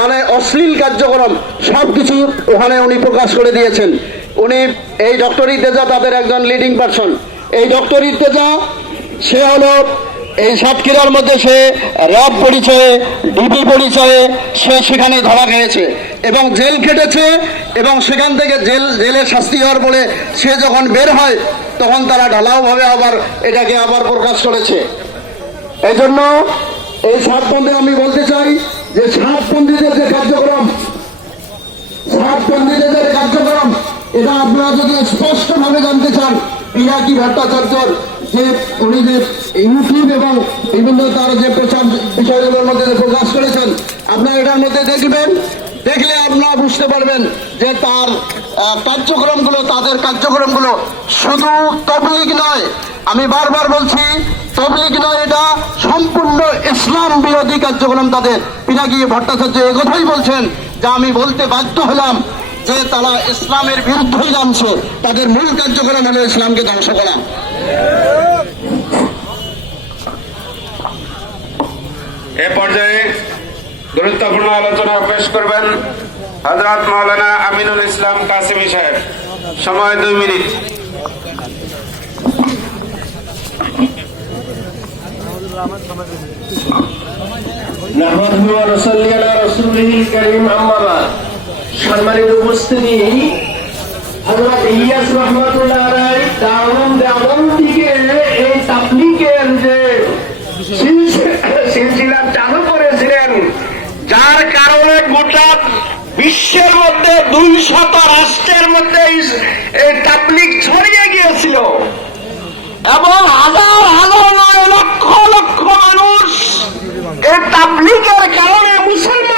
মানে অশ্লীল কার্যক্রম, সবকিছু ওখানে উনি প্রকাশ করে দিয়েছেন। উনি, এই ডক্টর ইর্তেজা তাদের একজন লিডিং পার্সন এই ডক্টর ইর্তেজা সে হলো, এই সাতক্ষীরার মধ্যে সে র্যাব পরিচয়ে ডিবি পরিচয়ে, সে সেখানে ধরা খেয়েছে। এবং জেল খেটেছে, এবং সেখান থেকে জেল, জেলে শাস্তি হওয়ার পরে সে যখন বের হয়, তখন তারা ঢালাওভাবে আবার এটাকে আবার প্রকাশ করেছে। এই জন্য এই সাতপন্থী আমি বলতে চাই যে সাতপন্থীদের যে কার্যক্রম সাতপন্থীদের যে কার্যক্রম, এটা আপনারা যদি স্পষ্ট ভাবে জানতে চান, পিনাকি ভট্টাচার্যর যে উনি যে ইউটিউব এবং বিভিন্ন তার যে প্রচার বিষয়গুলোর মধ্যে প্রকাশ করেছেন, আপনারা এটার মধ্যে দেখবেন, দেখলে আপনারা বুঝতে পারবেন যে তার কার্যক্রমগুলো, তাদের কার্যক্রমগুলো শুধু তবলিক নয়, আমি বারবার বলছি তবলিক নয়, এটা ইসলাম বিরোধী কার্যক্রম তাদের পিনাকি ভট্টাচার্য একথাই বলছেন, যে আমি বলতে বাধ্য হলাম যে তারা ইসলামের বিরুদ্ধেই নামছে। তাদের মূল কার্যক্রম হলো ইসলামকে ধ্বংস করা। এ পর্যায়ে গুরুত্বপূর্ণ আলোচনা পেশ করবেন হজরত মাওলানা আমিনুল ইসলাম কাসিমি সাহেব। সময় দুই মিনিট। সম্মানিত উপস্থিতি, হযরত ইলিয়াস রহমাতুল্লাহ আলাইহি দাওয়াম দাওয়াম থেকে এই তাবলীগের যে সিলসিলা- চালু করেছিলেন, যার কারণে গোটা বিশ্বের মধ্যে দুই শত রাষ্ট্রের মধ্যে এই তাবলীগ ছড়িয়ে গিয়েছিল। এবং obliga al calor musulmán